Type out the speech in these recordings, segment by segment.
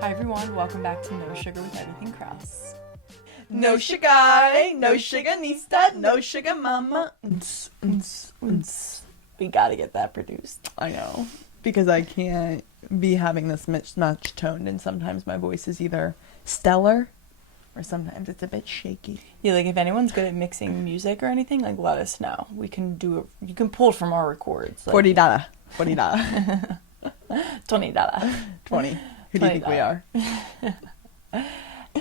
Hi everyone, welcome back to No Sugar with Everything Krause. No sugar, no sugar nista, no sugar mama. We gotta get that produced. I know, because I can't be having this much toned, and sometimes my voice is either stellar or sometimes it's a bit shaky. Yeah, like if anyone's good at mixing music or anything, like let us know. We can do it. You can pull from our records. Like, $40. $20. 20. Who do you think we are?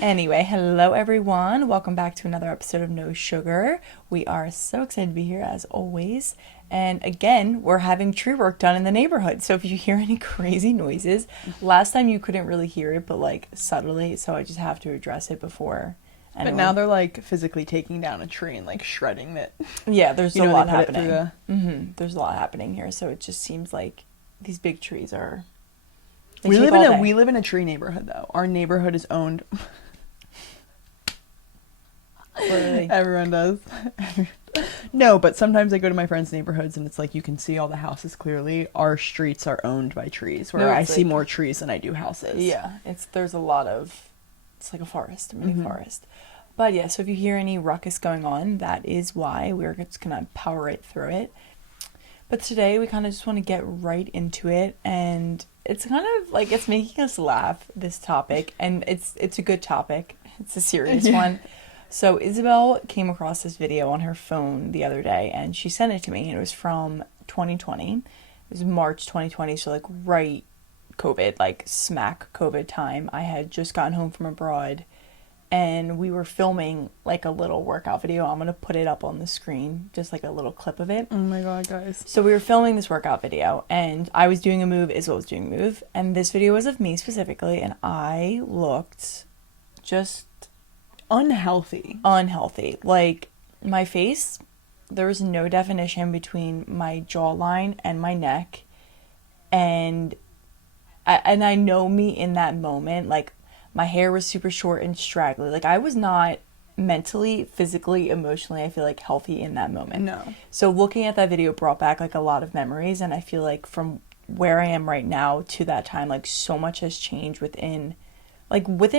Anyway, hello everyone. Welcome back to another episode of No Sugar. We are so excited to be here as always. And again, we're having tree work done in the neighborhood. So if you hear any crazy noises, last time you couldn't really hear it, but like subtly. So I just have to address it before. But now they're like physically taking down a tree and like shredding it. Yeah, there's a lot happening. Mm-hmm. There's a lot happening here. So it just seems like these big trees are... We live in a tree neighborhood though. Our neighborhood is owned. Literally. Everyone does. No, but sometimes I go to my friends' neighborhoods and it's like you can see all the houses clearly. Our streets are owned by trees, where I see more trees than I do houses. Yeah, there's a lot of... It's like a forest, a mini forest. But yeah, so if you hear any ruckus going on, that is why. We're just going to power right through it. But today we kind of just want to get right into it, and it's kind of like it's making us laugh, this topic, and it's a good topic. It's a serious one. So Isabel came across this video on her phone the other day, and she sent it to me, and it was from 2020. It was March 2020, so like right COVID, like smack COVID time. I had just gotten home from abroad, and we were filming like a little workout video. I'm gonna put it up on the screen, just like a little clip of it. Oh my god, guys. So we were filming this workout video, and I was doing a move, Isabel was doing a move, and this video was of me specifically, and I looked just unhealthy. Like my face, there was no definition between my jawline and my neck, and I know me in that moment, like my hair was super short and straggly. Like I was not mentally, physically, emotionally, I feel like healthy in that moment. No. So looking at that video brought back like a lot of memories, and I feel like from where I am right now to that time, like so much has changed within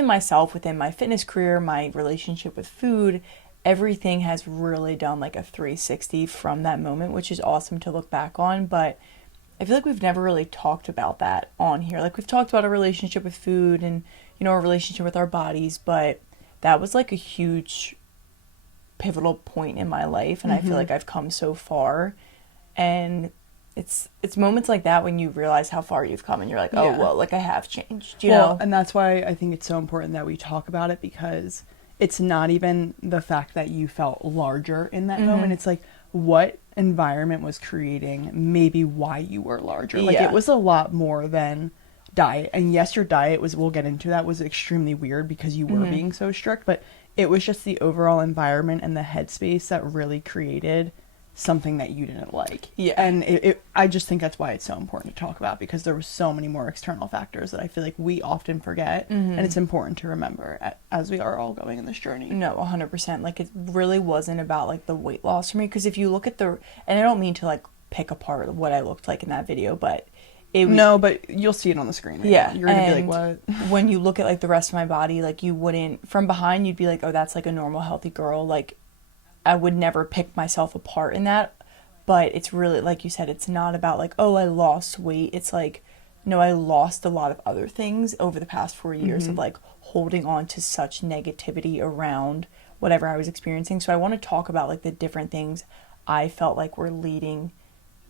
myself, within my fitness career, my relationship with food. Everything has really done like a 360 from that moment, which is awesome to look back on. But I feel like we've never really talked about that on here. Like we've talked about our relationship with food and, you know, our relationship with our bodies, but that was like a huge pivotal point in my life, and I feel like I've come so far. And it's moments like that when you realize how far you've come, and you're like, oh, well, like I have changed, you know? And that's why I think it's so important that we talk about it, because it's not even the fact that you felt larger in that moment. It's like what environment was creating maybe why you were larger. Like it was a lot more than diet. And yes, your diet was, we'll get into that, was extremely weird because you were being so strict, but it was just the overall environment and the headspace that really created something that you didn't like. Yeah. And I just think that's why it's so important to talk about, because there were so many more external factors that I feel like we often forget, and it's important to remember as we are all going in this journey. No, 100%. Like it really wasn't about like the weight loss for me, because if you look at and I don't mean to like pick apart what I looked like in that video, but no, but you'll see it on the screen. Yeah. You're gonna be like, what? When you look at like the rest of my body, like you wouldn't, from behind you'd be like, oh, that's like a normal healthy girl. Like I would never pick myself apart in that. But it's really, like you said, it's not about like, oh, I lost weight. It's like, no, I lost a lot of other things over the past 4 years of like holding on to such negativity around whatever I was experiencing. So I want to talk about like the different things I felt like were leading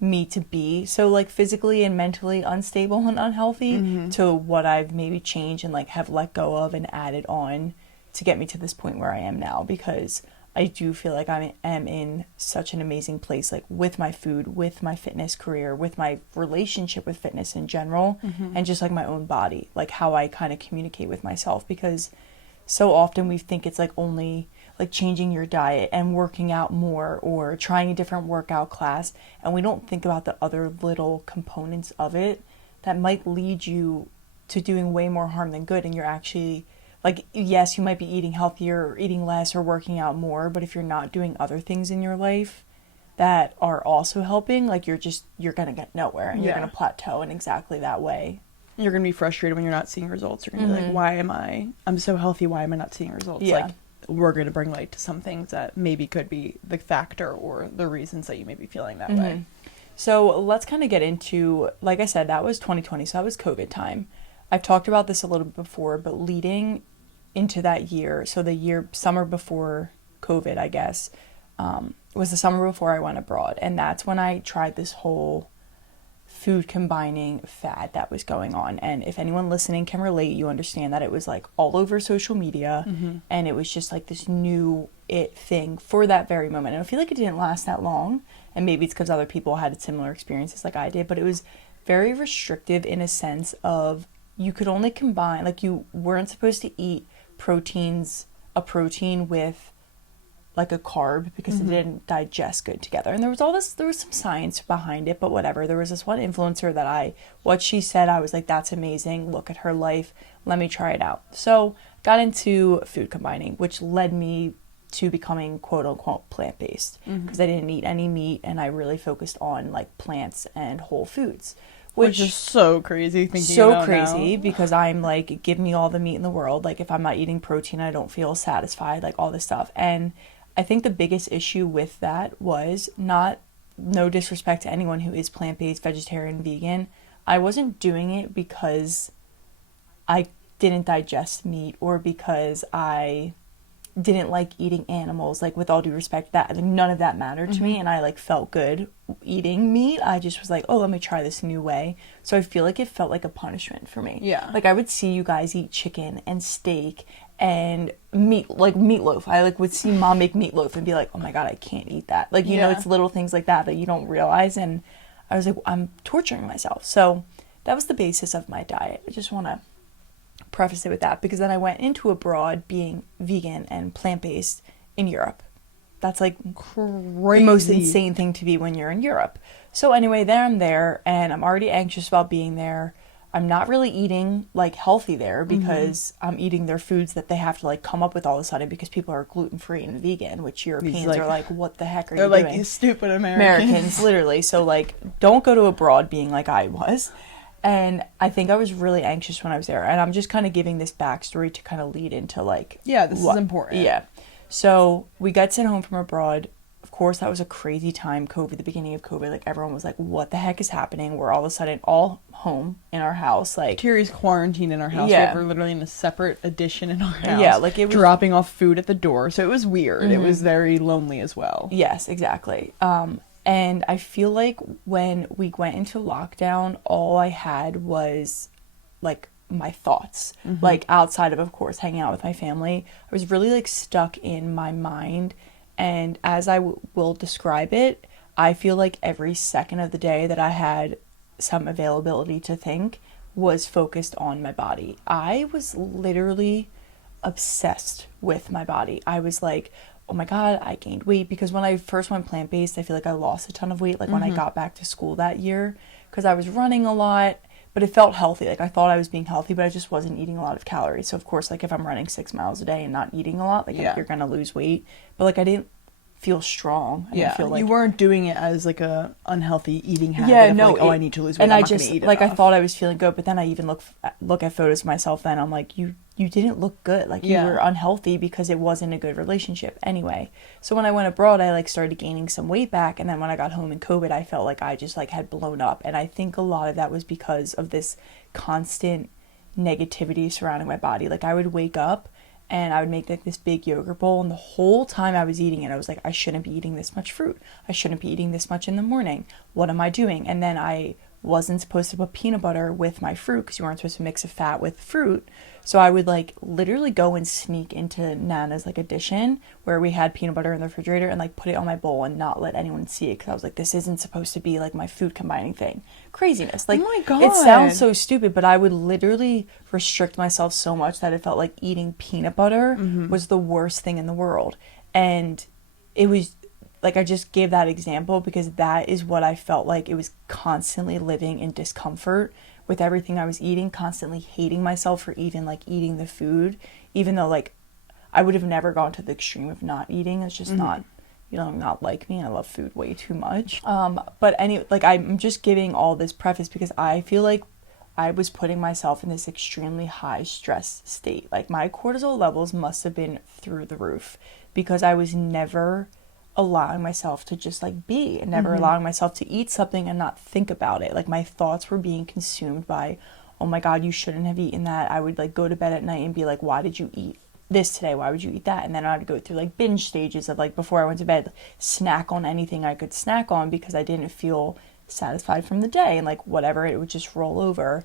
me to be so like physically and mentally unstable and unhealthy, to what I've maybe changed and like have let go of and added on to get me to this point where I am now. Because I do feel like I am in such an amazing place, like with my food, with my fitness career, with my relationship with fitness in general, and just like my own body, like how I kind of communicate with myself. Because so often we think it's like only like changing your diet and working out more or trying a different workout class, and we don't think about the other little components of it that might lead you to doing way more harm than good. And you're actually like, yes, you might be eating healthier or eating less or working out more, but if you're not doing other things in your life that are also helping, like you're gonna get nowhere, and you're gonna plateau in exactly that way. You're going to be frustrated when you're not seeing results. You're going to be like, I'm so healthy, why am I not seeing results? Yeah. Like, we're going to bring light to some things that maybe could be the factor or the reasons that you may be feeling that way. So let's kind of get into, like I said, that was 2020, so that was COVID time. I've talked about this a little bit before, but leading into that year, so the summer before COVID, I guess, was the summer before I went abroad. And that's when I tried this whole food combining fad that was going on. And if anyone listening can relate, you understand that it was like all over social media, and it was just like this new it thing for that very moment. And I feel like it didn't last that long, and maybe it's because other people had similar experiences like I did, but it was very restrictive in a sense of you could only combine, like you weren't supposed to eat a protein with like a carb because it didn't digest good together. And there was some science behind it, but whatever. There was this one influencer that what she said, I was like, that's amazing. Look at her life. Let me try it out. So got into food combining, which led me to becoming quote unquote plant-based because I didn't eat any meat and I really focused on like plants and whole foods. Which is so crazy thinking about now. Because I'm like, give me all the meat in the world. Like if I'm not eating protein, I don't feel satisfied, like all this stuff. And I think the biggest issue with that was no disrespect to anyone who is plant-based, vegetarian, vegan. I wasn't doing it because I didn't digest meat or because I didn't like eating animals. Like with all due respect, that like, none of that mattered to me, and I like felt good eating meat. I just was like, oh, let me try this new way. So I feel like it felt like a punishment for me. Yeah. Like I would see you guys eat chicken and steak and meat, like meatloaf. I like would see mom make meatloaf and be like, oh my god, I can't eat that. Like, you know, it's little things like that you don't realize. And I was like, I'm torturing myself. So that was the basis of my diet. I just want to preface it with that, because then I went into abroad being vegan and plant-based in Europe. That's like crazy. The most insane thing to be when you're in Europe. So anyway, I'm there and I'm already anxious about being there. I'm not really eating like healthy there because I'm eating their foods that they have to like come up with all of a sudden because people are gluten-free and vegan, which Europeans are like, what the heck are you doing? They're like, you stupid Americans, literally. So like, don't go to abroad being like I was. And I think I was really anxious when I was there. And I'm just kind of giving this backstory to kind of lead into like... Yeah, this is important. Yeah. So we got sent home from abroad. Of course, that was a crazy time, COVID, the beginning of COVID. Like everyone was like, what the heck is happening? We're all of a sudden all home in our house. Like Kateri's quarantined in our house. Yeah. We were literally in a separate addition in our house. Yeah, like it was... dropping off food at the door. So it was weird. It was very lonely as well. Yes, exactly. And I feel like when we went into lockdown, all I had was like my thoughts, like outside of course, hanging out with my family. I was really like stuck in my mind. And as I will describe it, I feel like every second of the day that I had some availability to think was focused on my body. I was literally obsessed with my body. I was like, oh my god, I gained weight, because when I first went plant-based, I feel like I lost a ton of weight, like when I got back to school that year, because I was running a lot, but it felt healthy. Like I thought I was being healthy, but I just wasn't eating a lot of calories. So of course, like if I'm running 6 miles a day and not eating a lot, like you're gonna lose weight. But like I didn't feel strong. I didn't feel like... you weren't doing it as like a unhealthy eating habit. Yeah, no. Like, I need to lose weight. And I'm I just not gonna eat like enough. I thought I was feeling good, but then I even look at photos of myself. Then I'm like, you didn't look good. Like you were unhealthy because it wasn't a good relationship anyway. So when I went abroad, I like started gaining some weight back, and then when I got home in COVID, I felt like I just like had blown up. And I think a lot of that was because of this constant negativity surrounding my body. Like I would wake up and I would make like this big yogurt bowl, and the whole time I was eating it, I was like, I shouldn't be eating this much fruit. I shouldn't be eating this much in the morning. What am I doing? And then I wasn't supposed to put peanut butter with my fruit because you weren't supposed to mix a fat with fruit. So I would like literally go and sneak into Nana's like addition where we had peanut butter in the refrigerator and like put it on my bowl and not let anyone see it, because I was like, this isn't supposed to be like my food combining thing. Craziness. Like, oh my god, it sounds so stupid, but I would literally restrict myself so much that it felt like eating peanut butter was the worst thing in the world. And it was like, I just gave that example because that is what I felt like. It was constantly living in discomfort with everything I was eating, constantly hating myself for even like eating the food, even though like I would have never gone to the extreme of not eating. It's just not, not like me, and I love food way too much. But like I'm just giving all this preface because I feel like I was putting myself in this extremely high stress state. Like my cortisol levels must have been through the roof because I was never allowing myself to just like be, and never allowing myself to eat something and not think about it. Like my thoughts were being consumed by, oh my God, you shouldn't have eaten that. I would like go to bed at night and be like, why did you eat this today? Why would you eat that? And then I'd go through like binge stages of like, before I went to bed, snack on anything I could snack on because I didn't feel satisfied from the day, and like whatever, it would just roll over.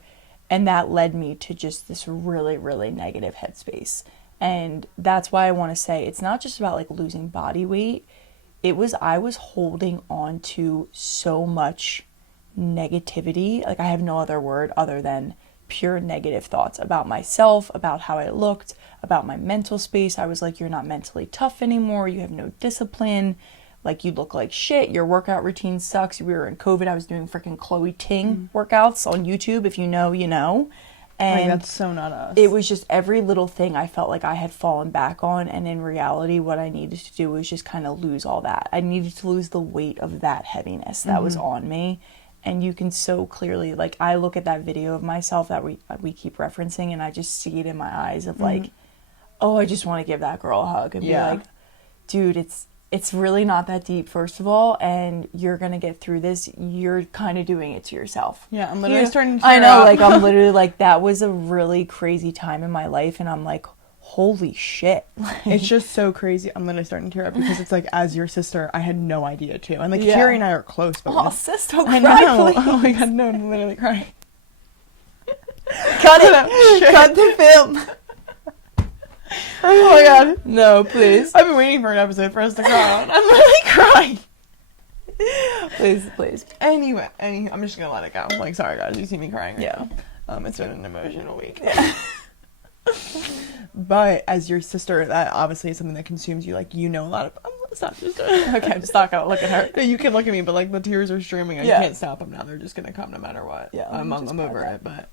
And that led me to just this really, really negative headspace. And that's why I want to say it's not just about like losing body weight. I was holding on to so much negativity. Like I have no other word other than pure negative thoughts about myself, about how I looked, about my mental space. I was like, you're not mentally tough anymore. You have no discipline. Like, you look like shit. Your workout routine sucks. We were in COVID. I was doing freaking Chloe Ting workouts on YouTube. If you know, you know. And like, that's so not us. It was just every little thing I felt like I had fallen back on. And in reality, what I needed to do was just kind of lose all that. I needed to lose the weight of that heaviness that was on me. And you can so clearly, like, I look at that video of myself that we keep referencing, and I just see it in my eyes of like, oh, I just want to give that girl a hug and be like, dude, it's really not that deep, first of all, and you're gonna get through this. You're kind of doing it to yourself. Yeah, I'm literally starting to I know, like, I'm literally like, that was a really crazy time in my life, and I'm like, holy shit. It's just so crazy. I'm literally starting to tear up because it's like, as your sister, I had no idea too. And like, Kateri and I are close, but oh, sis, don't I cry, know. please. Oh my God, no, I'm literally crying. Cut it. Cut the film. Oh my God. No, please. I've been waiting for an episode for us to cry on. I'm literally crying. Please. Anyway, I'm just gonna let it go. Like, sorry guys, you see me crying right now. It's been an emotional week. Yeah. But as your sister, that obviously is something that consumes you. Like, you know a lot of... Stop. Just Okay, I'm just not gonna look at her. You can look at me, but like the tears are streaming. I can't stop them now. They're just gonna come no matter what. Yeah, I'm over it. But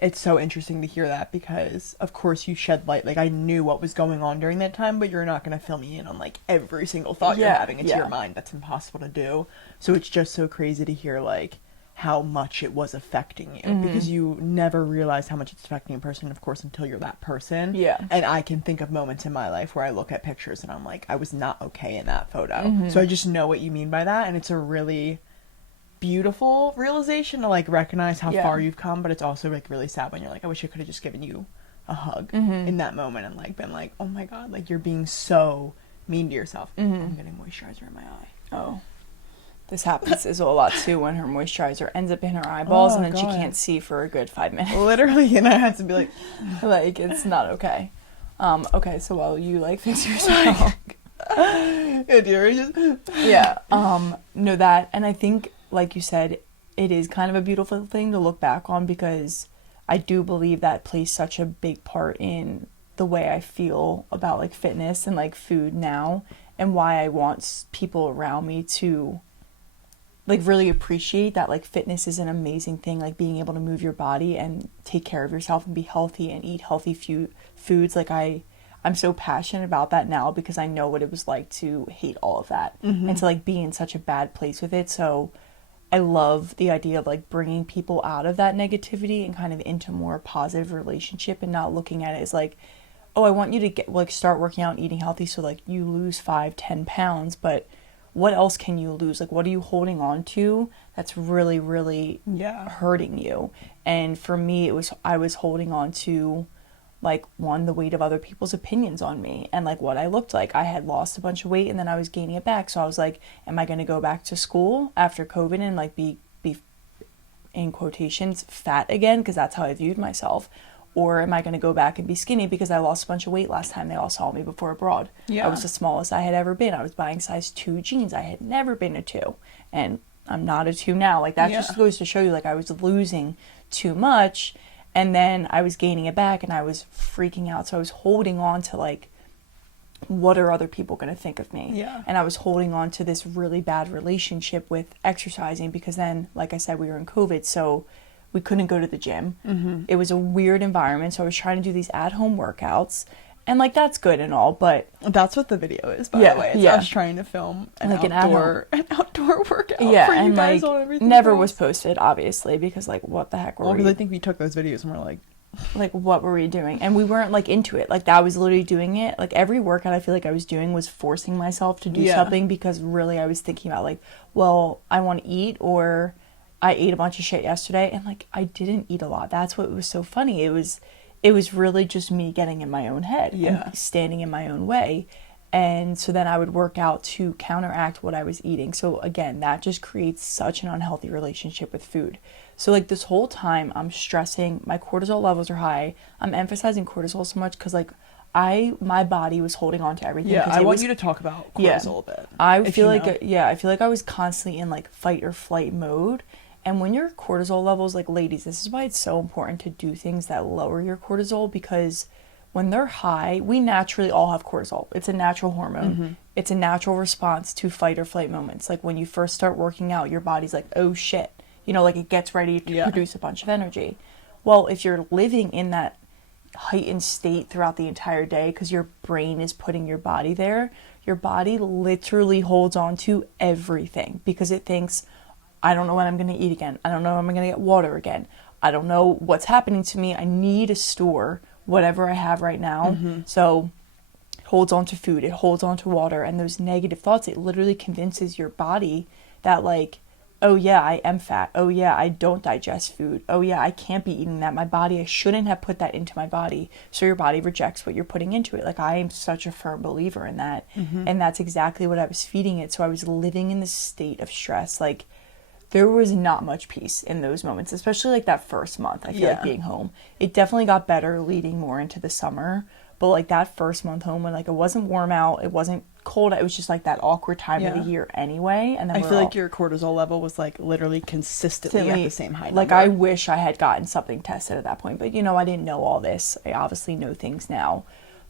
it's so interesting to hear that because, of course, you shed light. Like, I knew what was going on during that time, but you're not gonna fill me in on like every single thought you're having into your mind. That's impossible to do. So it's just so crazy to hear like how much it was affecting you because you never realize how much it's affecting a person, of course, until you're that person. Yeah. And I can think of moments in my life where I look at pictures and I'm like, I was not okay in that photo. So I just know what you mean by that. And it's a really beautiful realization to like recognize how far you've come, but it's also like really sad when you're like, I wish I could have just given you a hug in that moment and like been like, oh my God, like you're being so mean to yourself. I'm getting moisturizer in my eye. Oh. This happens a lot too when her moisturizer ends up in her eyeballs and then she can't see for a good 5 minutes. Literally, and I had to be like, like, it's not okay. Okay, so while you like fix yourself. No, that, and I think, like you said, it is kind of a beautiful thing to look back on because I do believe that plays such a big part in the way I feel about like fitness and like food now, and why I want people around me to like really appreciate that like fitness is an amazing thing, like being able to move your body and take care of yourself and be healthy and eat healthy foods. Like I'm so passionate about that now because I know what it was like to hate all of that and to like be in such a bad place with it. So I love the idea of like bringing people out of that negativity and kind of into more positive relationship and not looking at it as like, oh, I want you to get like start working out and eating healthy so like you lose 5-10 pounds, but what else can you lose? Like, what are you holding on to that's really, really hurting you? And for me, I was holding on to, like, one, the weight of other people's opinions on me and, like, what I looked like. I had lost a bunch of weight and then I was gaining it back. So I was like, am I going to go back to school after COVID and, like, be in quotations, fat again? Because that's how I viewed myself. Or am I going to go back and be skinny because I lost a bunch of weight last time they all saw me before abroad? Yeah. I was the smallest I had ever been. I was buying size 2 jeans. I had never been a 2. And I'm not a 2 now. Like, that just goes to show you, like, I was losing too much. And then I was gaining it back and I was freaking out. So I was holding on to, like, what are other people going to think of me? Yeah. And I was holding on to this really bad relationship with exercising because then, like I said, we were in COVID. So we couldn't go to the gym. It was a weird environment. So I was trying to do these at-home workouts And like that's good and all, but That's what the video is, by Yeah, the way. It's yeah. us trying to film an Like an outdoor workout yeah, for you and guys like on everything. never else. was posted, obviously, because like what the heck were Well, we? because I think we took those videos and we're Like what were we doing? And we weren't like into it. Like that was literally doing it. Like every workout I feel like I was doing was forcing myself to do Yeah. something, because really I was thinking about like, well, I want to eat, or I ate a bunch of shit yesterday, and like I didn't eat a lot. That's what was so funny. It was really just me getting in my own head Yeah. and standing in my own way. And so then I would work out to counteract what I was eating. So again, that just creates such an unhealthy relationship with food. So like this whole time I'm stressing, my cortisol levels are high. I'm emphasizing cortisol so much because like my body was holding on to everything. yeah. 'Cause I it want was, you to talk about Yeah. cortisol a bit. I if feel you like know. I feel like I was constantly in like fight or flight mode. And when your cortisol levels, like ladies, this is why it's so important to do things that lower your cortisol, because when they're high, we naturally all have cortisol. It's a natural hormone. It's a natural response to fight or flight moments. Like when you first start working out, your body's like, oh shit. You know, like it gets ready to Yeah. produce a bunch of energy. Well, if you're living in that heightened state throughout the entire day because your brain is putting your body there, your body literally holds on to everything because it thinks, I don't know when I'm going to eat again. I don't know when I'm going to get water again. I don't know what's happening to me. I need to store whatever I have right now. So it holds on to food, it holds on to water, and those negative thoughts, it literally convinces your body that like, oh yeah, I am fat. Oh yeah, I don't digest food. Oh yeah, I can't be eating that. My body, I shouldn't have put that into my body. So your body rejects what you're putting into it. Like I am such a firm believer in that. And that's exactly what I was feeding it. So I was living in this state of stress. Like there was not much peace in those moments, especially like that first month. I feel like Yeah. being home. It definitely got better leading more into the summer. But like that first month home when like it wasn't warm out, it wasn't cold, it was just like that awkward time of Yeah. the year anyway. And then I we're feel all like your cortisol level was like literally consistently at the same high number. like I wish I had gotten something tested at that point, but you know, I didn't know all this. I obviously know things now.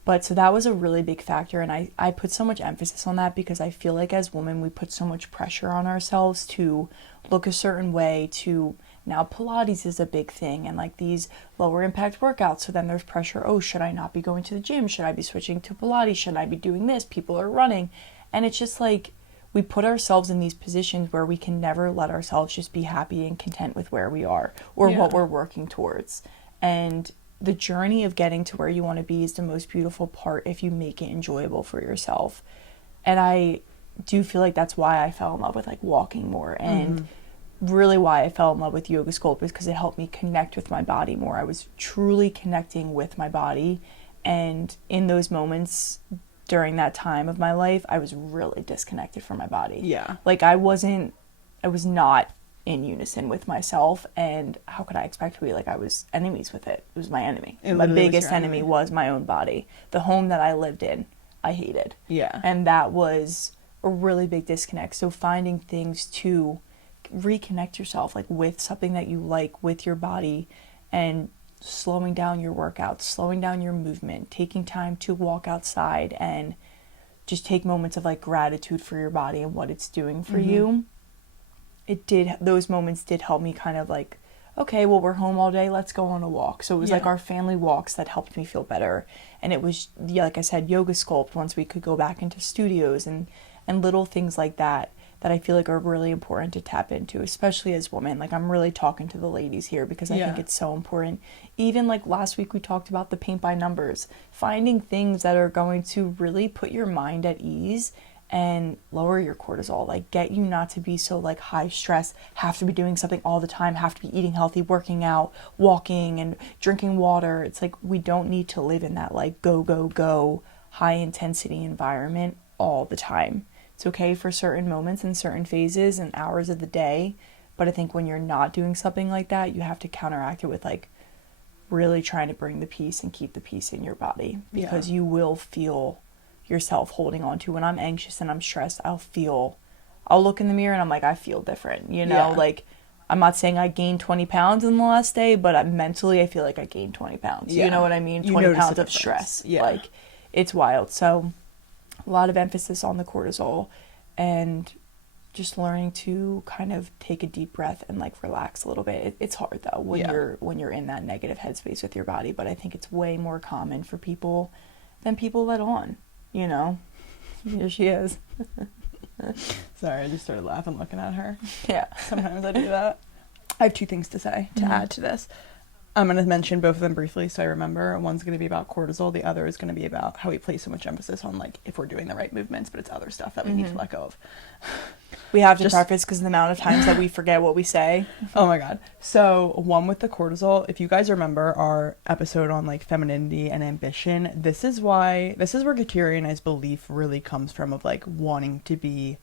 But so that was a really big factor, and I put so much emphasis on that because I feel like as women we put so much pressure on ourselves to look a certain way. To now Pilates is a big thing, and like these lower impact workouts, so then there's pressure, oh, should I not be going to the gym? Should I be switching to Pilates? Should I be doing this? People are running. And it's just like we put ourselves in these positions where we can never let ourselves just be happy and content with where we are or what Yeah. we're working towards. And the journey of getting to where you want to be is the most beautiful part if you make it enjoyable for yourself. And I do feel like that's why I fell in love with like walking more, and really why I fell in love with yoga sculpt is because it helped me connect with my body more. I was truly connecting with my body, and in those moments during that time of my life, I was really disconnected from my body. Yeah. Like I was not in unison with myself, and how could I expect to be? Like I was enemies with it. It was my enemy. It My literally was biggest your enemy enemy. was my own body. The home that I lived in, I hated. Yeah. And that was a really big disconnect. So finding things to reconnect yourself like with something that you like with your body, and slowing down your workouts, slowing down your movement, taking time to walk outside and just take moments of like gratitude for your body and what it's doing for you. Those moments did help me kind of like, okay, well, we're home all day, let's go on a walk. So it was like Yeah. our family walks that helped me feel better. And it was, yeah, like I said, yoga sculpt once we could go back into studios, and little things like that I feel like are really important to tap into, especially as women. Like I'm really talking to the ladies here because I think Yeah. it's so important. Even like last week we talked about the paint by numbers, finding things that are going to really put your mind at ease and lower your cortisol, like get you not to be so like high stress, have to be doing something all the time, have to be eating healthy, working out, walking and drinking water. It's like we don't need to live in that like go high intensity environment all the time. It's okay for certain moments and certain phases and hours of the day, but I think when you're not doing something like that, you have to counteract it with like really trying to bring the peace and keep the peace in your body, because you will feel yourself holding on to. When I'm anxious and I'm stressed, I'll look in the mirror and I'm like, I feel different, you know? Yeah. Like I'm not saying I gained 20 pounds in the last day, but mentally I feel like I gained 20 pounds. Yeah. You know what I mean? You 20 notice pounds the of difference. stress. Yeah. Like it's wild. So a lot of emphasis on the cortisol, and just learning to kind of take a deep breath and like relax a little bit. It's hard though when Yeah. you're in that negative headspace with your body, but I think it's way more common for people. than people let on, you know? Here she is. Sorry, I just started laughing looking at her. Yeah. Sometimes I do that. I have two things to say to add to this. I'm going to mention both of them briefly so I remember. One's going to be about cortisol. The other is going to be about how we place so much emphasis on, like, if we're doing the right movements, but it's other stuff that we need to let go of. We have to preface because the amount of times that we forget what we say. Oh my God. So one with the cortisol, if you guys remember our episode on, like, femininity and ambition, this is where Kateri and I's belief really comes from, of, like, wanting to be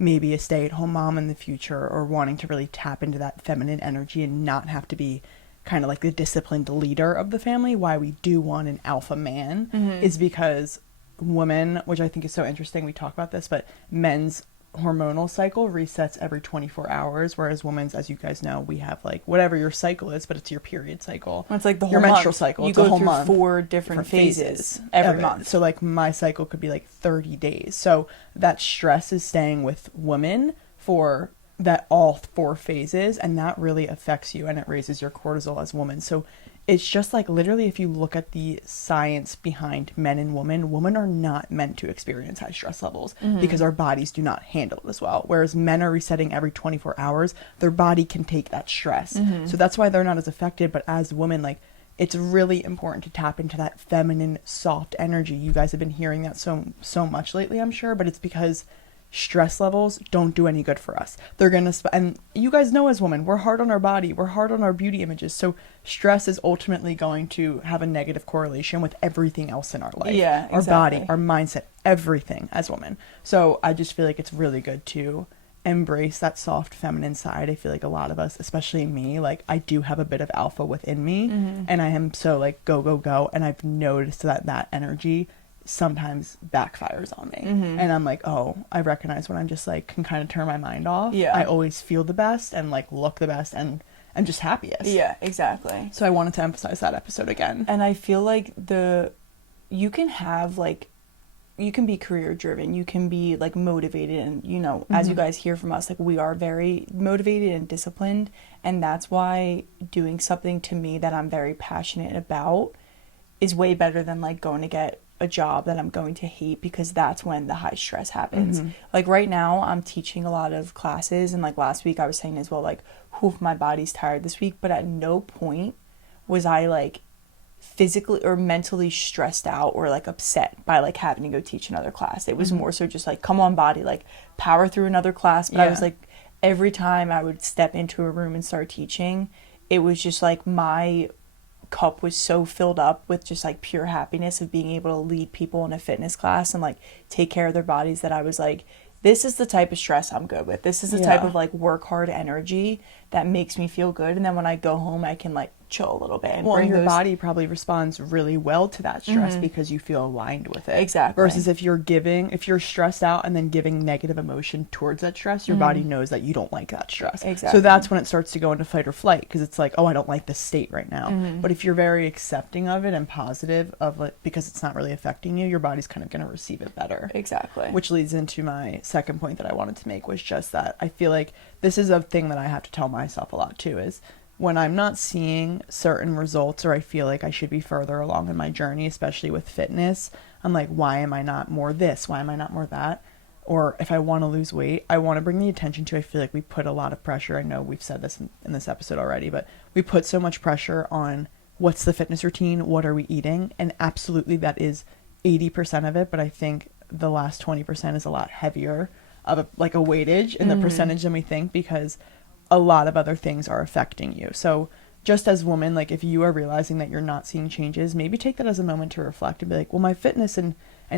maybe a stay-at-home mom in the future, or wanting to really tap into that feminine energy and not have to be kind of like the disciplined leader of the family. Why we do want an alpha man is because women, which I think is so interesting, we talk about this, but men's hormonal cycle resets every 24 hours, whereas women's, as you guys know, we have, like, whatever your cycle is, but it's your period cycle. It's like the whole your month. Menstrual cycle. You it's a go whole through month, 4 different phases every month. So, like, my cycle could be like 30 days. So that stress is staying with women for that all 4 phases, and that really affects you, and it raises your cortisol as women. So it's just, like, literally, if you look at the science behind men and women are not meant to experience high stress levels because our bodies do not handle it as well. Whereas men are resetting every 24 hours, their body can take that stress. So that's why they're not as affected. But as women, like, it's really important to tap into that feminine, soft energy. You guys have been hearing that so much lately, I'm sure, but it's because stress levels don't do any good for us. They're gonna and you guys know, as women, we're hard on our body, we're hard on our beauty images, so stress is ultimately going to have a negative correlation with everything else in our life. Our body, our mindset, everything as women. So I just feel like it's really good to embrace that soft feminine side. I feel like a lot of us, especially me, like, I do have a bit of alpha within me, and I am so, like, go, and I've noticed that energy sometimes backfires on me, and I'm like, oh, I recognize when I'm just, like, can kind of turn my mind off. I always feel the best and, like, look the best and I'm just happiest. Exactly. So I wanted to emphasize that episode again. And I feel like you can have, like, you can be career driven, you can be, like, motivated, and, you know, as you guys hear from us, like, we are very motivated and disciplined, and that's why doing something, to me, that I'm very passionate about is way better than, like, going to get a job that I'm going to hate, because that's when the high stress happens. Like, right now I'm teaching a lot of classes, and, like, last week I was saying as well, like, my body's tired this week, but at no point was I, like, physically or mentally stressed out or, like, upset by, like, having to go teach another class. It was more so just, like, come on, body, like, power through another class. But I was, like, every time I would step into a room and start teaching, it was just, like, my cup was so filled up with just, like, pure happiness of being able to lead people in a fitness class and, like, take care of their bodies, that I was like, this is the type of stress I'm good with. This is the type of, like, work hard energy that makes me feel good. And then when I go home, I can, like, chill a little bit. And your body probably responds really well to that stress because you feel aligned with it. Exactly. Versus if you're stressed out and then giving negative emotion towards that stress, your body knows that you don't like that stress. Exactly. So that's when it starts to go into fight or flight, because it's like, oh, I don't like this state right now. But if you're very accepting of it and positive of it, because it's not really affecting you, your body's kind of going to receive it better. Exactly. Which leads into my second point that I wanted to make, was just that I feel like this is a thing that I have to tell myself a lot too, is when I'm not seeing certain results, or I feel like I should be further along in my journey, especially with fitness, I'm like, why am I not more this? Why am I not more that? Or if I want to lose weight, I want to bring the attention to, I feel like we put a lot of pressure. I know we've said this in this episode already, but we put so much pressure on what's the fitness routine, what are we eating? And absolutely that is 80% of it, but I think the last 20% is a lot heavier of a weightage in the percentage than we think, because a lot of other things are affecting you. So just as women, like, if you are realizing that you're not seeing changes, maybe take that as a moment to reflect and be like, well, my fitness and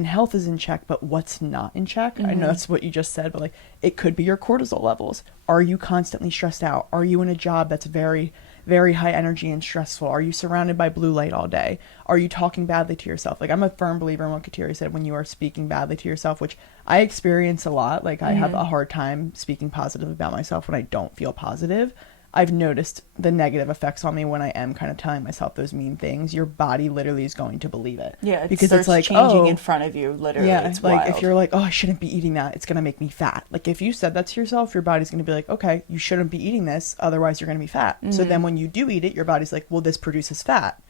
health is in check, but what's not in check? I know that's what you just said, but, like, it could be your cortisol levels. Are you constantly stressed out? Are you in a job that's very, very high energy and stressful? Are you surrounded by blue light all day? Are you talking badly to yourself? Like, I'm a firm believer in what Kateri said, when you are speaking badly to yourself, which I experience a lot. Like, I have a hard time speaking positive about myself when I don't feel positive. I've noticed the negative effects on me when I am kind of telling myself those mean things. Your body literally is going to believe it. Yeah, because it's like changing in front of you, literally. Yeah, it's like, wild. if you're like, oh, I shouldn't be eating that, it's going to make me fat. Like, if you said that to yourself, your body's going to be like, okay, you shouldn't be eating this, otherwise you're going to be fat. So then when you do eat it, your body's like, well, this produces fat.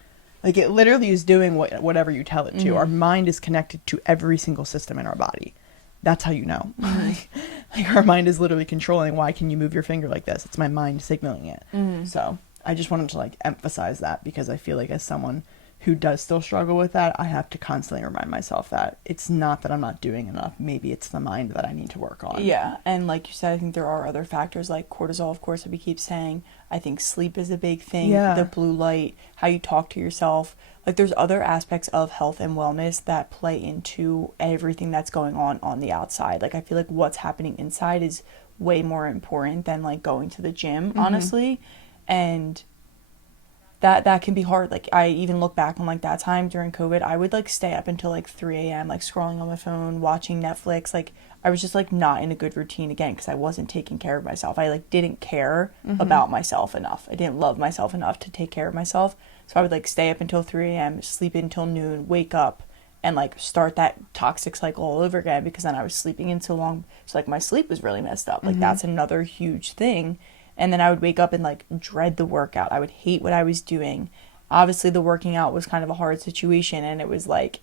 Like, it literally is doing whatever you tell it to. Mm-hmm. Our mind is connected to every single system in our body. That's how you know. Like, our mind is literally controlling, why can you move your finger like this? It's my mind signaling it. So I just wanted to, like, emphasize that, because I feel like as someone who does still struggle with that, I have to constantly remind myself that it's not that I'm not doing enough. Maybe it's the mind that I need to work on. Yeah, and like you said, I think there are other factors like cortisol, of course, that we keep saying. I think sleep is a big thing. Yeah. The blue light, how you talk to yourself. Like, there's other aspects of health and wellness that play into everything that's going on the outside. Like, I feel like what's happening inside is way more important than, like, going to the gym, honestly. And that can be hard. Like, I even look back on, like, that time during COVID, I would, like, stay up until, like, 3 a.m., like, scrolling on my phone, watching Netflix. Like, I was just, like, not in a good routine again, because I wasn't taking care of myself. I, like, didn't care about myself enough. I didn't love myself enough to take care of myself. So I would, like, stay up until 3 a.m., sleep until noon, wake up, and, like, start that toxic cycle all over again, because then I was sleeping in so long. So, like, my sleep was really messed up. Like, that's another huge thing. And then I would wake up and, like, dread the workout. I would hate what I was doing. Obviously, the working out was kind of a hard situation, and it was, like,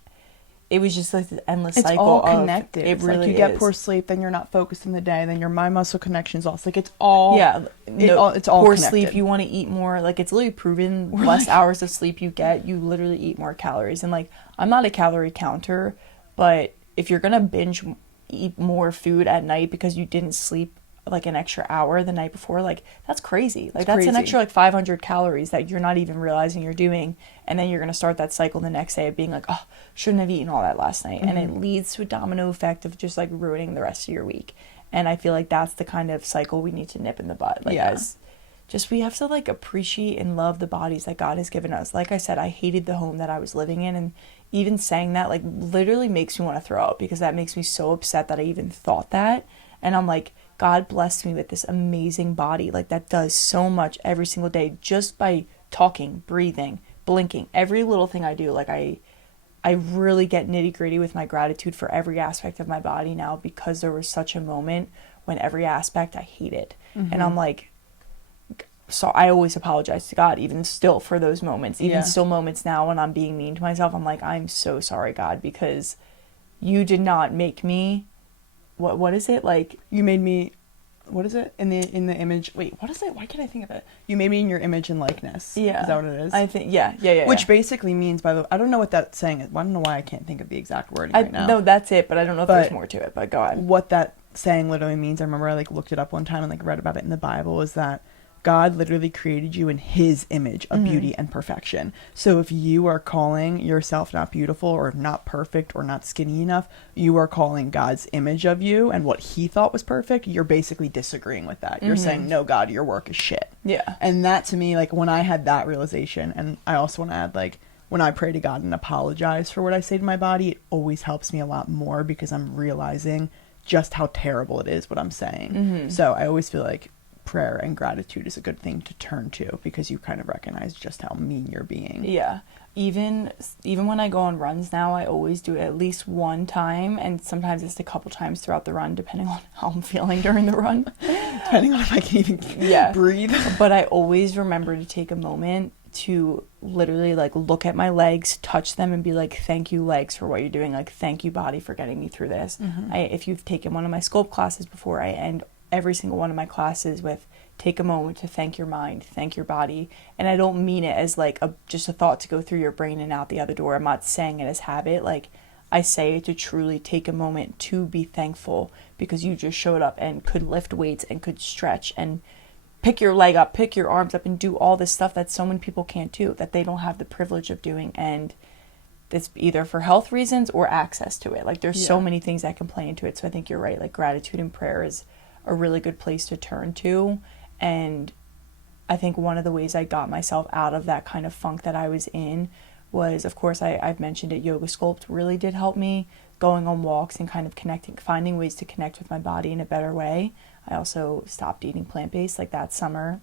it was just, like, this endless cycle. It's all connected. It really like, you is. get poor sleep, then you're not focused in the day, then your mind-muscle connection's lost. Like, it's all... Yeah. It's all poor connected. sleep, you want to eat more. Like, it's literally proven less hours of sleep you get, you literally eat more calories. And, like, I'm not a calorie counter, but if you're going to binge eat more food at night because you didn't sleep like an extra hour the night before, like, that's crazy. Like, that's an extra, like, 500 calories that you're not even realizing you're doing, and then you're going to start that cycle the next day of being like, oh, shouldn't have eaten all that last night. And it leads to a domino effect of just, like, ruining the rest of your week. And I feel like that's the kind of cycle we need to nip in the bud. Like, as just, we have to, like, appreciate and love the bodies that God has given us. Like I said, I hated the home that I was living in, and even saying that, like, literally makes me want to throw up, because that makes me so upset that I even thought that. And I'm like, God blessed me with this amazing body, like, that does so much every single day just by talking, breathing, blinking, every little thing I do. Like, I really get nitty gritty with my gratitude for every aspect of my body now, because there was such a moment when every aspect I hated. And I'm like, so I always apologize to God, even still, for those moments, even still moments now when I'm being mean to myself. I'm like, I'm so sorry, God, because you did not make me. What is it? Like, you made me, what is it? In the image, wait, what is it? Why can't I think of it? You made me in your image and likeness. Yeah. Is that what it is? I think, yeah. Which basically means, by the way, I don't know what that saying is. I don't know why I can't think of the exact wording right now. No, that's it, but I don't know if there's more to it, but go ahead. What that saying literally means, I remember I, like, looked it up one time and, like, read about it in the Bible, is that God literally created you in his image of beauty and perfection. So if you are calling yourself not beautiful or not perfect or not skinny enough, you are calling God's image of you and what he thought was perfect. You're basically disagreeing with that. You're saying, no, God, your work is shit. Yeah. And that, to me, like, when I had that realization, and I also want to add, like, when I pray to God and apologize for what I say to my body, it always helps me a lot more, because I'm realizing just how terrible it is what I'm saying. So I always feel like prayer and gratitude is a good thing to turn to, because you kind of recognize just how mean you're being. Yeah. Even when I go on runs now, I always do it at least one time, and sometimes it's a couple times throughout the run, depending on how I'm feeling during the run. Depending on if I can even breathe. But I always remember to take a moment to literally, like, look at my legs, touch them, and be like, thank you, legs, for what you're doing. Like, thank you, body, for getting me through this. If you've taken one of my sculpt classes before, I end every single one of my classes with, take a moment to thank your mind, thank your body. And I don't mean it as, like, just a thought to go through your brain and out the other door. I'm not saying it as habit. Like, I say it to truly take a moment to be thankful, because you just showed up and could lift weights and could stretch and pick your leg up, pick your arms up, and do all this stuff that so many people can't do, that they don't have the privilege of doing. And it's either for health reasons or access to it. Like, there's so many things that can play into it. So I think you're right. Like, gratitude and prayer is a really good place to turn to. And I think one of the ways I got myself out of that kind of funk that I was in was, of course, I've mentioned it, yoga sculpt really did help me, going on walks and kind of finding ways to connect with my body in a better way. I also stopped eating plant-based, like, that summer.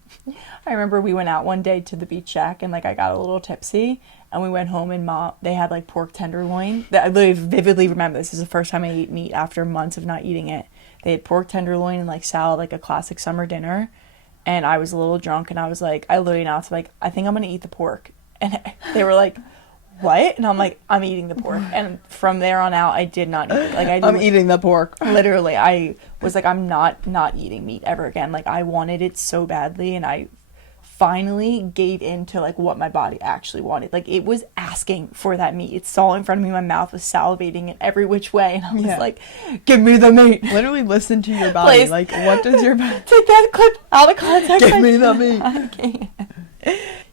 I remember we went out one day to the beach shack, and, like, I got a little tipsy, and we went home, and they had, like, pork tenderloin. I literally vividly remember this. This is the first time I ate meat after months of not eating it. They had pork tenderloin and, like, salad, like a classic summer dinner. And I was a little drunk, and I was like, I literally announced, like, I think I'm going to eat the pork. And they were like, what? And I'm like, I'm eating the pork. And from there on out, I did not eat it. Like, I'm eating the pork. Literally, I was like, I'm not eating meat ever again. Like, I wanted it so badly, and I finally gave in to like what my body actually wanted. Like, it was asking for that meat. It saw in front of me, my mouth was salivating in every which way, and I was like, give me the meat. Literally listen to your body. Please. Like, what does your body... Take that clip out of context. Give me the meat. I can't.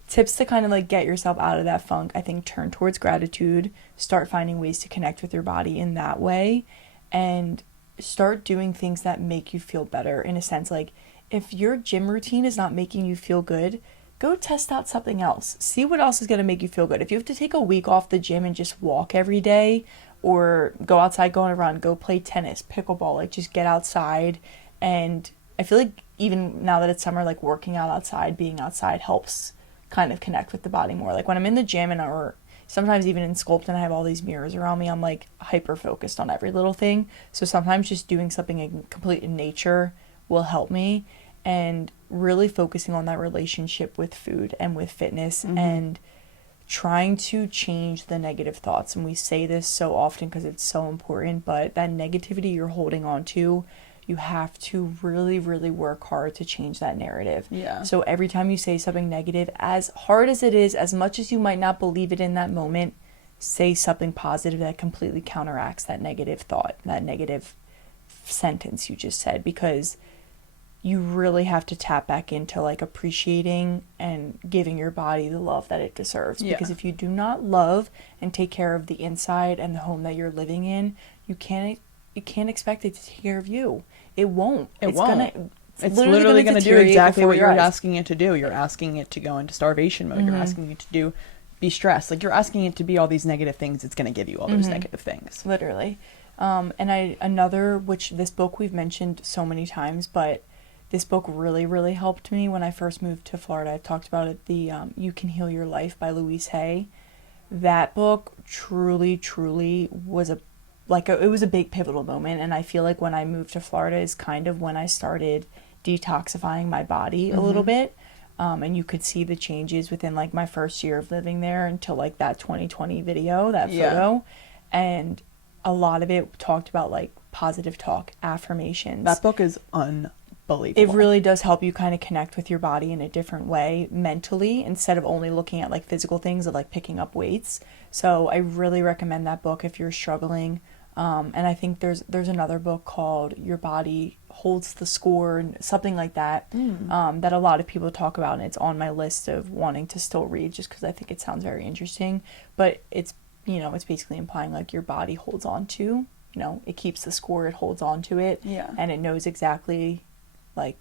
Tips to kind of like get yourself out of that funk. I think turn towards gratitude, start finding ways to connect with your body in that way, and start doing things that make you feel better. In a sense, like, if your gym routine is not making you feel good, go test out something else. See what else is going to make you feel good. If you have to take a week off the gym and just walk every day, or go outside, go on a run, go play tennis, pickleball, like, just get outside. And I feel like even now that it's summer, like, working out outside, being outside helps kind of connect with the body more. Like, when I'm in the gym, or sometimes even in Sculpt and I have all these mirrors around me, I'm like hyper focused on every little thing. So sometimes just doing something in complete in nature will help me. And really focusing on that relationship with food and with fitness, and trying to change the negative thoughts. And we say this so often because it's so important, but that negativity you're holding on to, you have to really, really work hard to change that narrative. Yeah. So every time you say something negative, as hard as it is, as much as you might not believe it in that moment, say something positive that completely counteracts that negative thought, that negative sentence you just said, because you really have to tap back into like appreciating and giving your body the love that it deserves. Yeah. Because if you do not love and take care of the inside and the home that you're living in, you can't expect it to take care of you. It won't. It's literally going to do exactly what you're asking it to do. You're asking it to go into starvation mode. You're asking it to be stressed. Like, you're asking it to be all these negative things. It's going to give you all those negative things. Literally. Which this book we've mentioned so many times, but this book really, really helped me when I first moved to Florida. I've talked about it, the You Can Heal Your Life by Louise Hay. That book truly, truly was it was a big pivotal moment. And I feel like when I moved to Florida is kind of when I started detoxifying my body a little bit. And you could see the changes within like my first year of living there until like that 2020 video, that photo. And a lot of it talked about like positive talk, affirmations. That book is unbelievable. It really does help you kind of connect with your body in a different way mentally, instead of only looking at like physical things of like picking up weights. So I really recommend that book if you're struggling. And I think there's another book called Your Body Holds the Score, and something like that, that a lot of people talk about, and it's on my list of wanting to still read just because I think it sounds very interesting. But it's, it's basically implying like your body holds on to, it keeps the score, it holds on to it, and it knows exactly like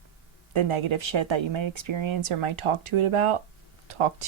the negative shit that you might experience or might talk to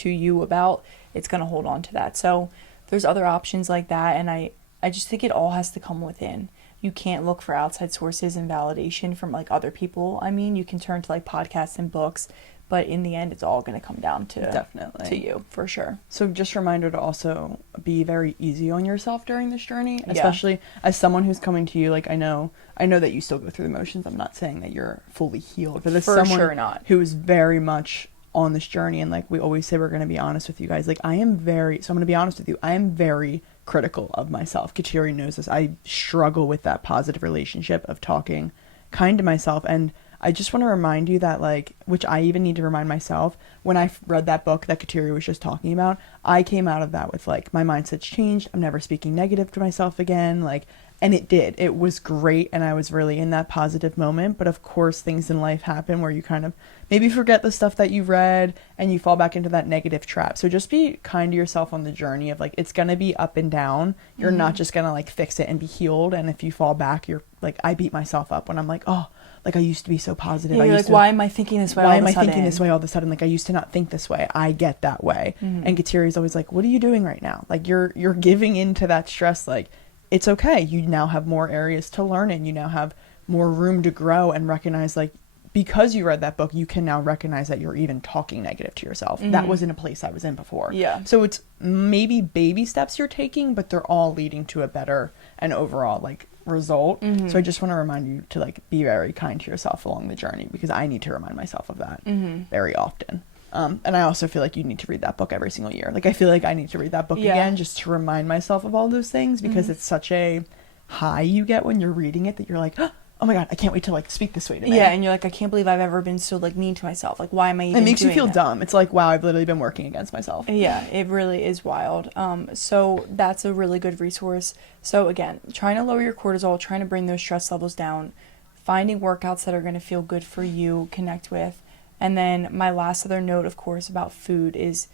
you about, it's going to hold on to that. So there's other options like that, and I just think it all has to come within. You can't look for outside sources and validation from like other people. I mean, you can turn to like podcasts and books, but in the end, it's all going to come down to definitely to you, for sure. So just a reminder to also be very easy on yourself during this journey, especially as someone who's coming to you. Like, I know that you still go through the motions. I'm not saying that you're fully healed, but as someone who is very much on this journey, and like we always say, we're going to be honest with you guys. Like, I'm going to be honest with you. I am very critical of myself. Kateri knows this. I struggle with that positive relationship of talking kind to myself, and I just want to remind you that, like, which I even need to remind myself, when I read that book that Kateri was just talking about, I came out of that with, like, my mindset's changed. I'm never speaking negative to myself again. Like, and it did. It was great, and I was really in that positive moment. But, of course, things in life happen where you kind of maybe forget the stuff that you read, and you fall back into that negative trap. So just be kind to yourself on the journey of, like, it's going to be up and down. You're not just going to, like, fix it and be healed. And if you fall back, you're, like, I beat myself up when I'm like, oh, like, I used to be so positive. Yeah, why am I thinking this way all of a sudden? Why am I thinking this way all of a sudden? Like, I used to not think this way. I get that way. And Kateri's always like, what are you doing right now? Like, you're giving into that stress. Like, it's okay. You now have more areas to learn in. You now have more room to grow and recognize, like, because you read that book, you can now recognize that you're even talking negative to yourself. That wasn't a place I was in before. Yeah. So it's maybe baby steps you're taking, but they're all leading to a better and overall, like, result. So I just want to remind you to, like, be very kind to yourself along the journey, because I need to remind myself of that very often. And I also feel like you need to read that book every single year. Like, I feel like I need to read that book again just to remind myself of all those things, because it's such a high you get when you're reading it that you're like, oh my God, I can't wait to like speak this way today. Yeah, and you're like, I can't believe I've ever been so like mean to myself. Like, why am I even It makes you doing feel that? dumb. It's like, wow, I've literally been working against myself. Yeah, it really is wild. So that's a really good resource. So again, trying to lower your cortisol, trying to bring those stress levels down, finding workouts that are going to feel good for you, connect with. And then my last other note, of course, about food is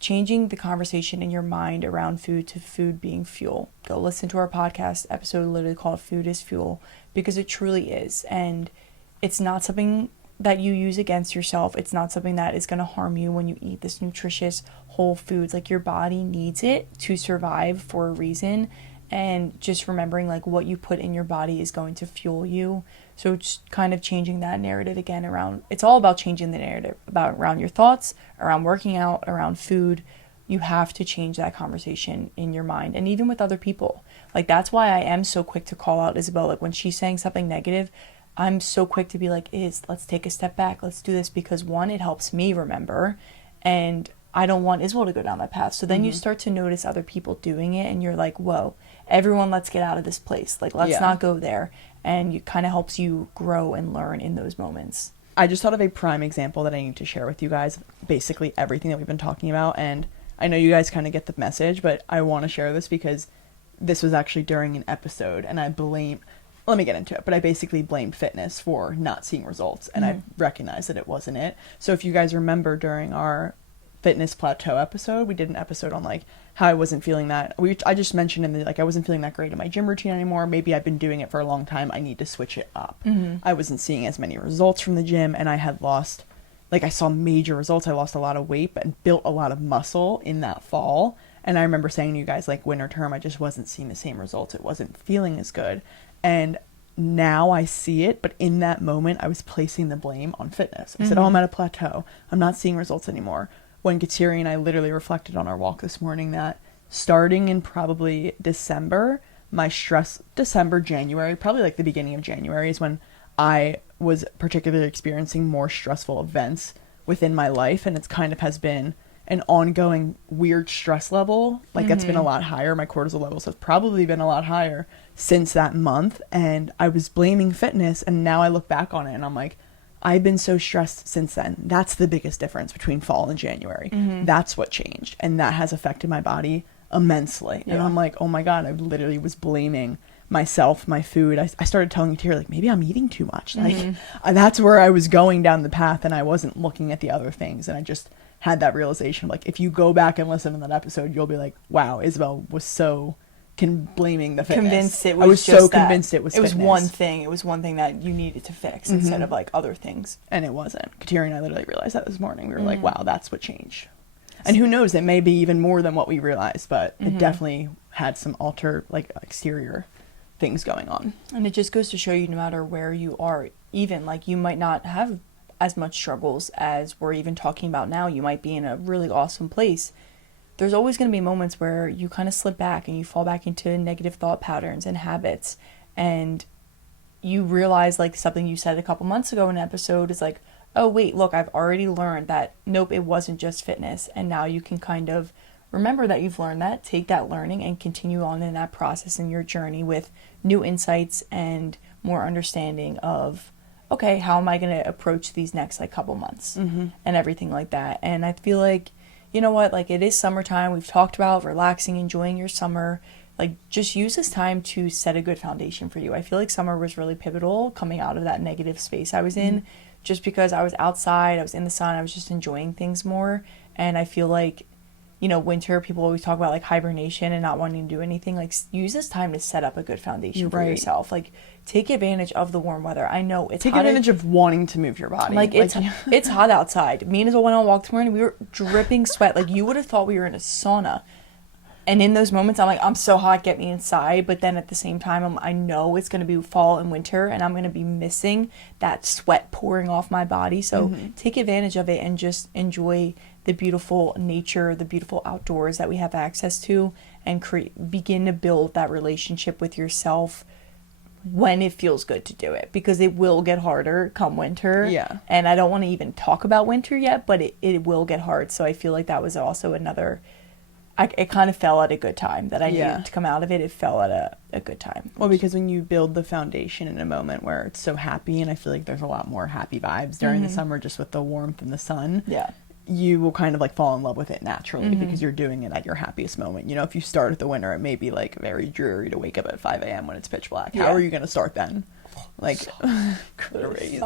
changing the conversation in your mind around food to food being fuel. Go listen to our podcast episode literally called Food is Fuel, because it truly is. And it's not something that you use against yourself. It's not something that is going to harm you when you eat this nutritious whole foods. Like, your body needs it to survive for a reason. And just remembering like what you put in your body is going to fuel you. So it's kind of changing that narrative again around, it's all about changing the narrative about around your thoughts, around working out, around food. You have to change that conversation in your mind, and even with other people. Like, that's why I am so quick to call out Isabel. Like, when she's saying something negative, I'm so quick to be like, let's take a step back. Let's do this, because one, it helps me remember, and I don't want Isabel to go down that path. So then you start to notice other people doing it, and you're like, whoa, everyone, let's get out of this place. Like, let's not go there. And it kind of helps you grow and learn in those moments. I just thought of a prime example that I need to share with you guys, basically everything that we've been talking about. And I know you guys kind of get the message, but I want to share this because this was actually during an episode, and let me get into it, but I basically blamed fitness for not seeing results, and I recognized that it wasn't it. So if you guys remember, during our fitness plateau episode, we did an episode on like how I wasn't feeling that. I just mentioned in the, like, I wasn't feeling that great in my gym routine anymore. Maybe I've been doing it for a long time. I need to switch it up. I wasn't seeing as many results from the gym, and I had lost, like, I saw major results. I lost a lot of weight, but built a lot of muscle in that fall. And I remember saying to you guys, like, winter term, I just wasn't seeing the same results. It wasn't feeling as good. And now I see it, but in that moment, I was placing the blame on fitness. I said, oh, I'm at a plateau. I'm not seeing results anymore. When Kateri and I literally reflected on our walk this morning that starting in probably December, January, probably like the beginning of January is when I was particularly experiencing more stressful events within my life. And it's kind of has been an ongoing weird stress level. Like, that's been a lot higher. My cortisol levels have probably been a lot higher since that month. And I was blaming fitness. And now I look back on it and I'm like, I've been so stressed since then. That's the biggest difference between fall and January. That's what changed. And that has affected my body immensely. And I'm like, oh my God, I literally was blaming myself, my food. I started telling Kateri, like, maybe I'm eating too much. Like, that's where I was going down the path, and I wasn't looking at the other things. And I just had that realization, like, if you go back and listen to that episode, you'll be like, wow, Isabel was so blaming the fitness. Convinced it was I was just so that. convinced it was fitness. One thing. It was one thing that you needed to fix instead of like other things. And it wasn't. Kateri and I literally realized that this morning. We were like, wow, that's what changed. And who knows, it may be even more than what we realized, but it definitely had some exterior things going on. And it just goes to show you, no matter where you are, even like, you might not have as much struggles as we're even talking about now. You might be in a really awesome place. There's always going to be moments where you kind of slip back and you fall back into negative thought patterns and habits, and you realize, like, something you said a couple months ago in an episode is like, oh wait, look, I've already learned that nope, it wasn't just fitness. And now you can kind of remember that you've learned that, take that learning and continue on in that process in your journey with new insights and more understanding of, okay, how am I going to approach these next like couple months and everything like that. And I feel like, you know what, like, it is summertime. We've talked about relaxing, enjoying your summer. Like, just use this time to set a good foundation for you. I feel like summer was really pivotal coming out of that negative space I was in, just because I was outside, I was in the sun, I was just enjoying things more. And I feel like, you know, winter, people always talk about like hibernation and not wanting to do anything. Like, use this time to set up a good foundation for yourself. Like, take advantage of the warm weather. I know it's Take advantage of wanting to move your body. Like, it's hot outside. Me and Isabel went on a walk this morning. We were dripping sweat. Like, you would have thought we were in a sauna. And in those moments, I'm like, I'm so hot, get me inside. But then at the same time, I know it's going to be fall and winter, and I'm going to be missing that sweat pouring off my body. So take advantage of it and just enjoy the beautiful nature, the beautiful outdoors that we have access to, and begin to build that relationship with yourself when it feels good to do it, because it will get harder come winter. Yeah. And I don't want to even talk about winter yet, but it will get hard. So I feel like that was also another, it kind of fell at a good time that I needed to come out of it. It fell at a good time. Well, because when you build the foundation in a moment where it's so happy, and I feel like there's a lot more happy vibes during the summer just with the warmth and the sun. Yeah. You will kind of like fall in love with it naturally because you're doing it at your happiest moment. You know, if you start with the winter, it may be like very dreary to wake up at 5 a.m. when it's pitch black. How are you going to start then? Like, crazy.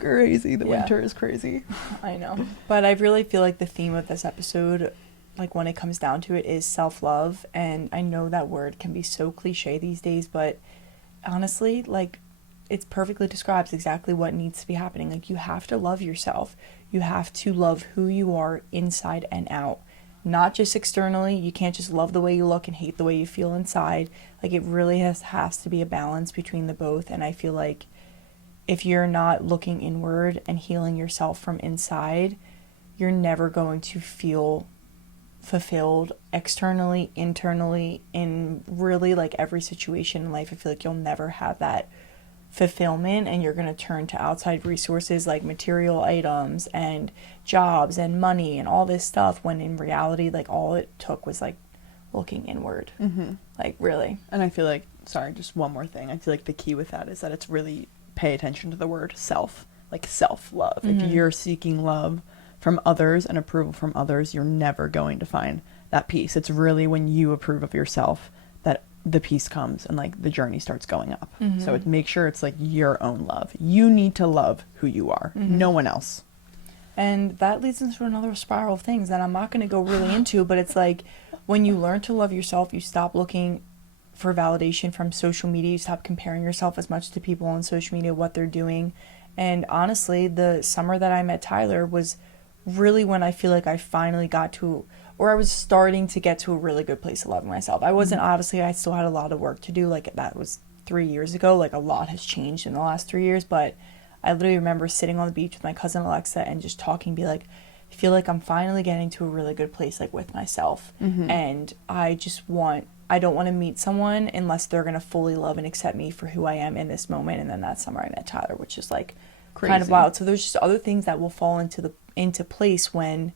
Crazy. The winter is crazy. I know. But I really feel like the theme of this episode, like when it comes down to it, is self-love. And I know that word can be so cliche these days, but honestly, like, it perfectly describes exactly what needs to be happening. Like, you have to love yourself. You have to love who you are inside and out, not just externally. You can't just love the way you look and hate the way you feel inside. Like, it really has to be a balance between the both. And I feel like if you're not looking inward and healing yourself from inside, you're never going to feel fulfilled externally, internally, in really like every situation in life. I feel like you'll never have that fulfillment, and you're going to turn to outside resources like material items and jobs and money and all this stuff, when in reality, like, all it took was like looking inward. Like, really. And I feel like, sorry, just one more thing, I feel like the key with that is that it's really pay attention to the word self, like self-love. If you're seeking love from others and approval from others, you're never going to find that peace. It's really when you approve of yourself that the peace comes and like the journey starts going up. So make sure it's like your own love. You need to love who you are, no one else. And that leads into another spiral of things that I'm not going to go really into, but it's like, when you learn to love yourself, you stop looking for validation from social media. You stop comparing yourself as much to people on social media, what they're doing. And honestly, the summer that I met Tyler was really when I feel like I finally got to, or I was starting to get to a really good place of loving myself. I wasn't, obviously, I still had a lot of work to do. Like, that was 3 years ago. Like, a lot has changed in the last 3 years, but I literally remember sitting on the beach with my cousin Alexa and just talking, be like, I feel like I'm finally getting to a really good place, like, with myself. And I don't want to meet someone unless they're going to fully love and accept me for who I am in this moment. And then that summer I met Tyler, which is like Crazy. Kind of wild. So there's just other things that will fall into place when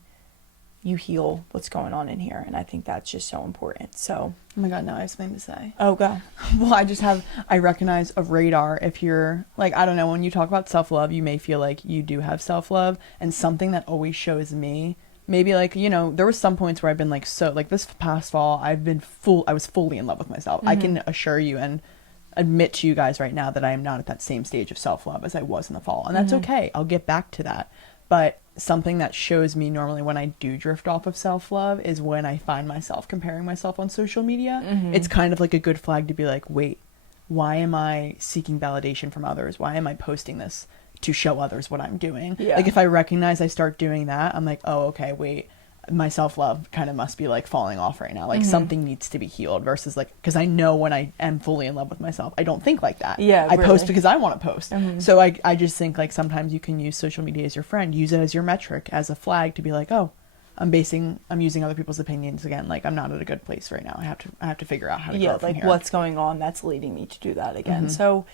you heal what's going on in here. And I think that's just so important. So, oh my God, now I have something to say. Oh, go. Well, I recognize a radar. If you're like, I don't know, when you talk about self-love, you may feel like you do have self-love. And something that always shows me, maybe like, you know, there was some points where I've been like, so like this past fall, I was fully in love with myself. I can assure you and admit to you guys right now that I am not at that same stage of self-love as I was in the fall. And that's okay. I'll get back to that. But something that shows me normally when I do drift off of self-love is when I find myself comparing myself on social media. It's kind of like a good flag to be like, wait, why am I seeking validation from others? Why am I posting this to show others what I'm doing? Yeah. Like, if I recognize I start doing that, I'm like, oh, okay, wait, my self-love kind of must be like falling off right now. Like, something needs to be healed, versus like, because I know when I am fully in love with myself, I don't think like that. Yeah, I really. post because I want to post. So I just think like sometimes you can use social media as your friend, use it as your metric, as a flag to be like, oh, I'm using other people's opinions again. Like, I'm not at a good place right now. I have to figure out how to grow from here. What's going on that's leading me to do that again. So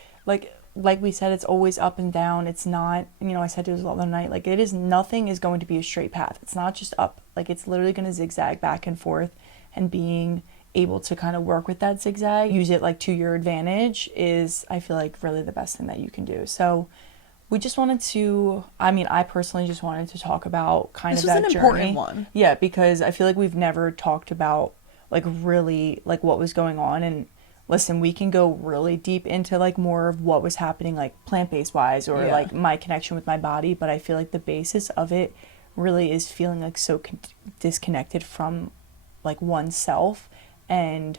like we said, it's always up and down. It's not, I said this the other night, like, nothing is going to be a straight path. It's not just up. Like, it's literally going to zigzag back and forth, and being able to kind of work with that zigzag, use it like to your advantage, is, I feel like, really the best thing that you can do. So we just wanted to, I personally just wanted to talk about kind of that journey. This was an important one. Yeah, because I feel like we've never talked about like really like what was going on. And listen, we can go really deep into like more of what was happening, like plant-based wise, or like my connection with my body. But I feel like the basis of it really is feeling like so disconnected from like oneself, and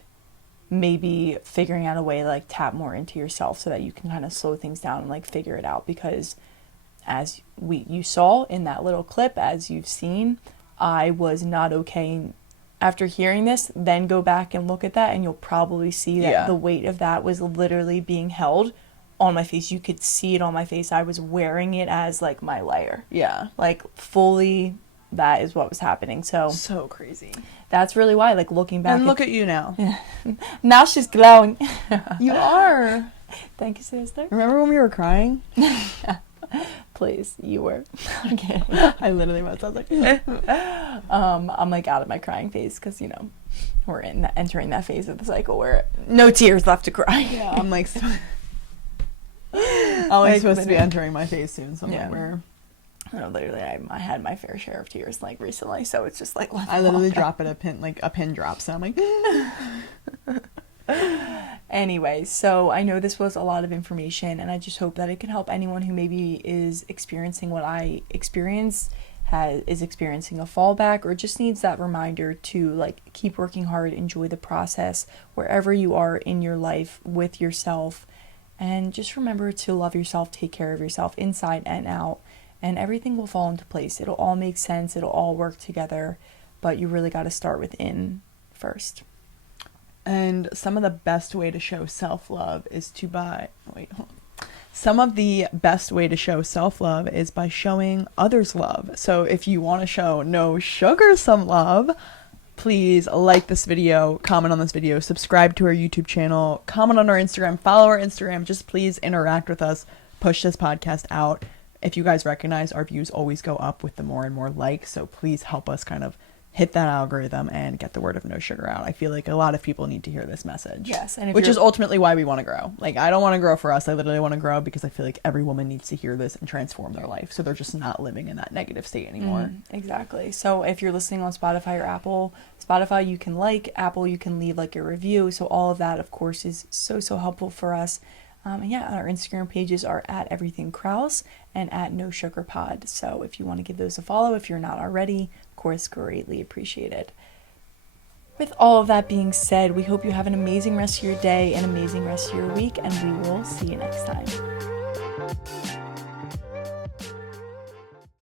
maybe figuring out a way to like tap more into yourself so that you can kind of slow things down and like figure it out. Because as you saw in that little clip, as you've seen, I was not okay. After hearing this, then go back and look at that, and you'll probably see that the weight of that was literally being held on my face. You could see it on my face. I was wearing it as like my layer. Yeah. Like, fully, that is what was happening. So crazy. That's really why, like, looking back. And look at you now. Now she's glowing. You are. Thank you, sister. Remember when we were crying? Please, you were. Okay. I literally was. I was like, I'm like out of my crying phase because we're entering that phase of the cycle where no tears left to cry. yeah, I'm like, I'm supposed to be entering my phase soon. So I'm like, where? No, literally, I had my fair share of tears like recently, so it's just like I literally drop it a pin drop. So I'm like. Anyway, so I know this was a lot of information, and I just hope that it can help anyone who maybe is experiencing what I experience, is experiencing a fallback, or just needs that reminder to like keep working hard, enjoy the process wherever you are in your life with yourself, and just remember to love yourself, take care of yourself inside and out, and everything will fall into place. It'll all make sense, it'll all work together, but you really got to start within first. And some of the best way to show self-love is to Some of the best way to show self-love is by showing others love. So if you want to show No Sugar some love, please like this video, comment on this video, subscribe to our YouTube channel, comment on our Instagram, follow our Instagram. Just please interact with us, push this podcast out. If you guys recognize, our views always go up with the more and more likes. So please help us kind of hit that algorithm and get the word of No Sugar out. I feel like a lot of people need to hear this message. Yes. Which is ultimately why we want to grow. Like, I don't want to grow for us. I literally want to grow because I feel like every woman needs to hear this and transform their life. So they're just not living in that negative state anymore. Exactly. So if you're listening on Spotify or Apple, Spotify, you can Apple, you can leave like a review. So all of that, of course, is so helpful for us. And yeah, our Instagram pages are at Everything Krause and at No Sugar Pod. So if you want to give those a follow, if you're not already, of course, greatly appreciated. With all of that being said, we hope you have an amazing rest of your day, an amazing rest of your week, and we will see you next time.